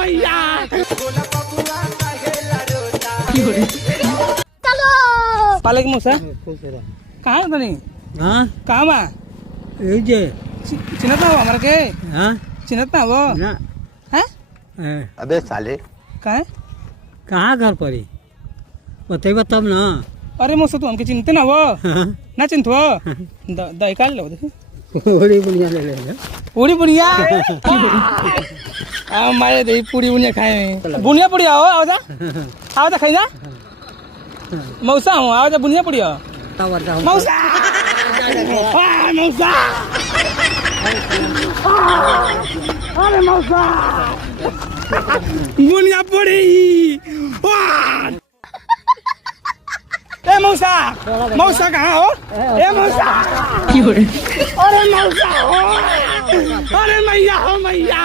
मैया चलो पाले की मौसा कहाँ तनी हाँ कहाँ बा जे चिन्हत ना हो हमारे के हाँ चिन्हत ना हो ना हैं अबे साले कहाँ कहाँ घर पड़ी बतेबा तब ना अरे मौसा तू हमके चिन्हते ना हो ना चिन्हत हो दही काट लो देखो बड़ी बुनिया ले ले पूरी बुनिया मारे दही पूरी बुनिया खाए बुनिया पूरी आओ आओ जा खाई जा मौसा हूँ आओ जा बुनिया पूरी आओ मौसा मौसा अरे मौसा बुनिया पूरी ए मौसा मौसा कहाँ हो ए मौसा अरे मौसा हो अरे मैया हो मैया